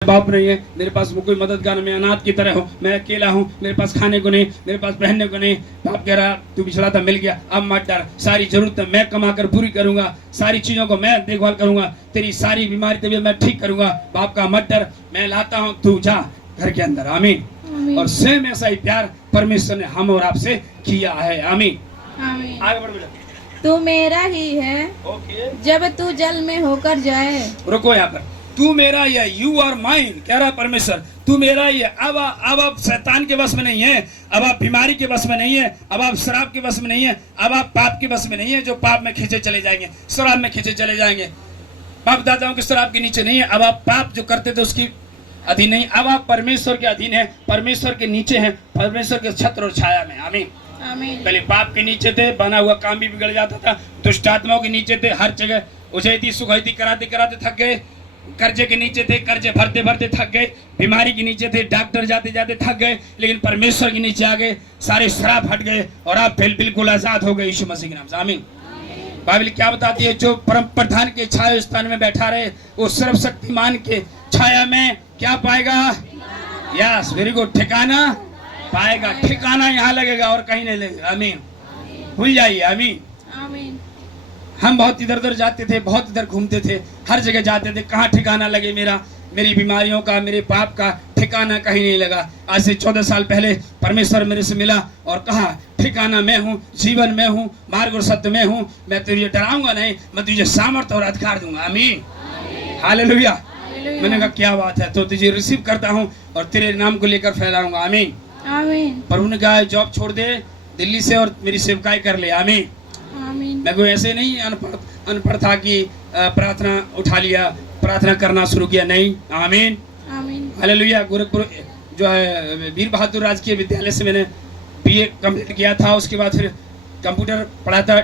बाप नहीं है, मेरे पास कोई मददगार, मैं अनाथ की तरह हूँ, मैं अकेला हूँ, मेरे पास खाने को नहीं, मेरे पास पहनने को नहीं। बाप कह रहा तू बिछड़ा था मिल गया, अब मत डर, सारी जरूरतें मैं कमा कर पूरी करूंगा, सारी चीजों को मैं देखभाल करूंगा, तेरी सारी बीमारी तबीयत मैं ठीक करूंगा। बाप का मत डर, मैं लाता हूँ, तू जा घर के अंदर। आमीन। और सेम ऐसा ही प्यार परमेश्वर ने हम और आपसे किया है। आमीन। आगे बढ़ बेटा। तू मेरा ही है जब तू जल में होकर जाए। रुको यहाँ पर, तू मेरा ही है, यू आर माइन, कह रहा परमेश्वर, तू मेरा ही है। अब आप शैतान के बस में नहीं है, अब आप बीमारी के बस में नहीं है, अब आप शराब के बस में नहीं है, अब आप पाप के बस में नहीं है, जो पाप में खींचे चले जाएंगे, शराब में खींचे चले जाएंगे। बाप दादाओं के शराब के नीचे नहीं है, अब आप पाप जो करते थे उसकी अधीन नहीं, अब आप परमेश्वर के अधीन है, परमेश्वर के नीचे है, परमेश्वर के छत्र और छाया में। आमीन। पहले पाप के नीचे थे, बना हुआ काम भी बिगड़ जाता था, दुष्ट आत्माओं के नीचे थे, हर जगह उजैती सुखैती कराते कराते थक गए, कर्जे के नीचे थे, कर्जे भरते भरते थक गए, बीमारी के नीचे थे, डॉक्टर जाते जाते थक गए, लेकिन परमेश्वर के नीचे आ गए, सारे शराब हट गए और आप बिल्कुल आजाद हो गए यीशु मसीह के नाम से। आमीन। बाइबल क्या बताती है, जो परम प्रधान के छाया स्थान में बैठा रहे वो सर्वशक्तिमान के छाया में क्या पाएगा? यस, वेरी गुड, ठिकाना पाएगा। ठिकाना यहाँ लगेगा और कहीं नहीं लगेगा। आमीन। भूल जाइए। आमीन। हम बहुत इधर उधर जाते थे, बहुत इधर घूमते थे, हर जगह जाते थे, कहाँ ठिकाना लगे मेरा, मेरी बीमारियों का, मेरे पाप का ठिकाना कहीं नहीं लगा। आज से 14 साल पहले परमेश्वर मेरे से मिला और कहा ठिकाना मैं हूँ, जीवन में हूँ, मार्ग और सत्य में हूँ, मैं तुझे डराऊंगा नहीं, मैं तुझे सामर्थ्य और अधिकार दूंगा। आमीन। हालेलुया। मैंने कहा क्या बात है, तो तुझे रिसीव करता हूँ और तेरे नाम को लेकर फैलाऊंगा। आमीन। प्रभु ने कहा जॉब छोड़ दे दिल्ली से और मेरी सेवकाई कर ले। आमीन। मैं कोई ऐसे नहीं अनपढ़ था कि प्रार्थना उठा लिया, प्रार्थना करना शुरू किया, नहीं। आमीन। हालेलुया। गोरखपुर जो है वीर बहादुर राजकीय विद्यालय से मैंने बीए कंप्लीट किया था, उसके बाद फिर कंप्यूटर पढ़ा था,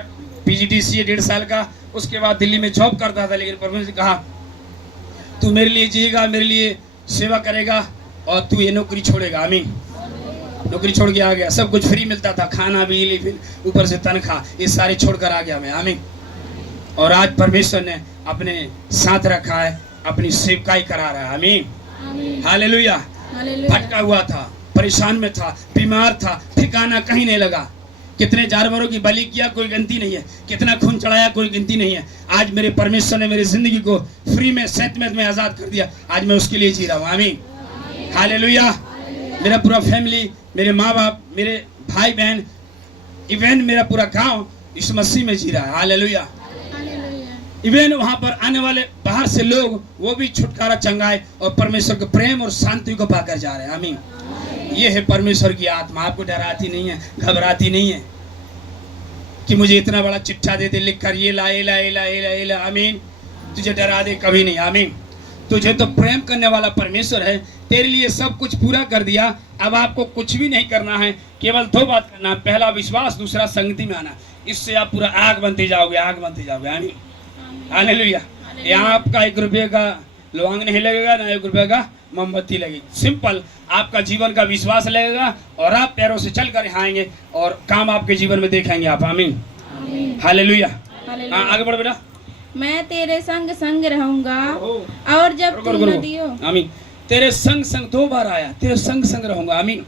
PGDCA 1.5 साल का, उसके बाद दिल्ली में जॉब करता था, लेकिन प्रभु ने कहा तू मेरे लिए जिएगा, मेरे लिए सेवा करेगा और तू ये नौकरी छोड़ेगा। आमीन। नौकरी छोड़ के आ गया, सब कुछ फ्री मिलता था, खाना बिजली बिल ऊपर से तनख्वाह, ये सारे छोड़कर आ गया मैं। आमीन। और आज परमेश्वर ने अपने साथ रखा है, अपनी सेवकाई करा रहा है। आमीन। हालेलुया। भटका हुआ था, परेशान में था, बीमार था, ठिकाना कहीं नहीं लगा, कितने जानवरों की बलि किया कोई गिनती नहीं है, कितना खून चढ़ाया कोई गिनती नहीं है। आज मेरे परमेश्वर ने मेरी जिंदगी को फ्री में सैतमेत में आजाद कर दिया, आज मैं उसके लिए जी रहा हूँ। आमीन। हालेलुया। मेरा पूरा फैमिली, मेरे माँ बाप, मेरे भाई बहन, इवन मेरा पूरा गांव इस मसीह में जी रहा है। हालेलुया। इवन वहां पर आने वाले बाहर से लोग वो भी छुटकारा चंगाए और परमेश्वर के प्रेम और शांति को पाकर जा रहे हैं। आमीन। ये है परमेश्वर की आत्मा, आपको डराती नहीं है, घबराती नहीं है कि मुझे इतना बड़ा चिट्ठा दे दे लिख कर, ये ला ये ला ये ला ये ला ये ला। आमीन। तुझे डरा दे कभी नहीं। आमीन। तुझे तो प्रेम करने वाला परमेश्वर है, तेरे लिए सब कुछ पूरा कर दिया, अब आपको कुछ भी नहीं करना है, केवल 2 बात करना है, पहला विश्वास, दूसरा संगति में आना। इससे आप पूरा आग बनते जाओगे, आग बनते जाओगे। आमीन। हालेलुया। यहाँ आपका 1 रुपये का लौंग नहीं लगेगा, ना 1 रुपये का मोमबत्ती लगेगी, सिंपल आपका जीवन का विश्वास लगेगा और आप पैरों से चल कर यहाँ आएंगे और काम आपके जीवन में देखेंगे आप। आमीन। हालेलुया। आगे बढ़ो बेटा। मैं तेरे संग संग रहूंगा और जब तू नदियों। आमीन। तेरे संग संग 2 बार आया, तेरे संग संग रहूंगा। आमीन।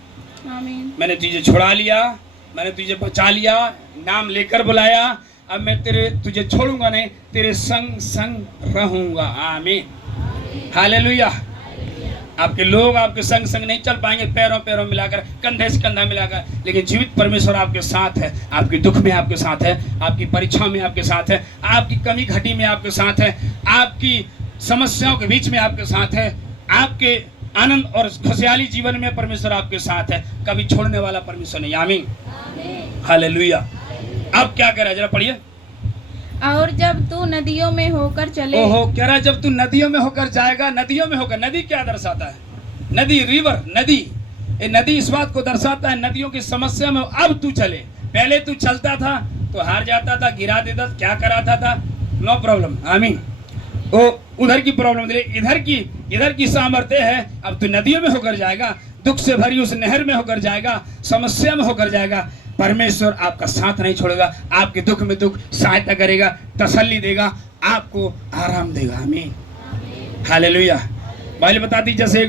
मैंने तुझे छुड़ा लिया, मैंने तुझे बचा लिया, नाम लेकर बुलाया, अब मैं तुझे छोड़ूंगा नहीं, तेरे संग संग रहूंगा। आमीन। हालेलुया। आपके लोग आपके संग संग नहीं चल पाएंगे, पैरों मिलाकर, कंधे से कंधा मिलाकर, लेकिन जीवित परमेश्वर आपके साथ है, आपके दुख में आपके साथ है, आपकी परीक्षा में आपके साथ है, आपकी कमी घटी में आपके साथ है, आपकी समस्याओं के बीच में आपके साथ है, आपके आनंद और खुशहाली जीवन में परमेश्वर आपके साथ है, कभी छोड़ने वाला परमेश्वर नहीं। आमीन। हालेलुया। अब क्या कह रहा है जरा पढ़िए। और जब तू नदियों में होकर चले। ओहो, कह रहा है जब तू नदियों में होकर जाएगा। नदियों में होकर, नदी क्या दर्शाता है? नदी, रिवर, नदी। ये नदी इस बात को दर्शाता है, नदियों की समस्या में अब तू चले। पहले तू चलता था तो हार जाता था, गिरा देता, क्या कराता था, नो प्रॉब्लम। आमीन। वो उधर की प्रॉब्लम, इधर की सामर्थ्य है, अब तू नदियों में होकर जाएगा, दुख से भरी उस नहर में होकर जाएगा, समस्या में होकर जाएगा। परमेश्वर आपका साथ नहीं छोड़ेगा, आपके दुख में दुख सहायता करेगा, तसल्ली देगा, आपको आराम देगा। आमीन। हालेलुया। बाइबल बताती जैसे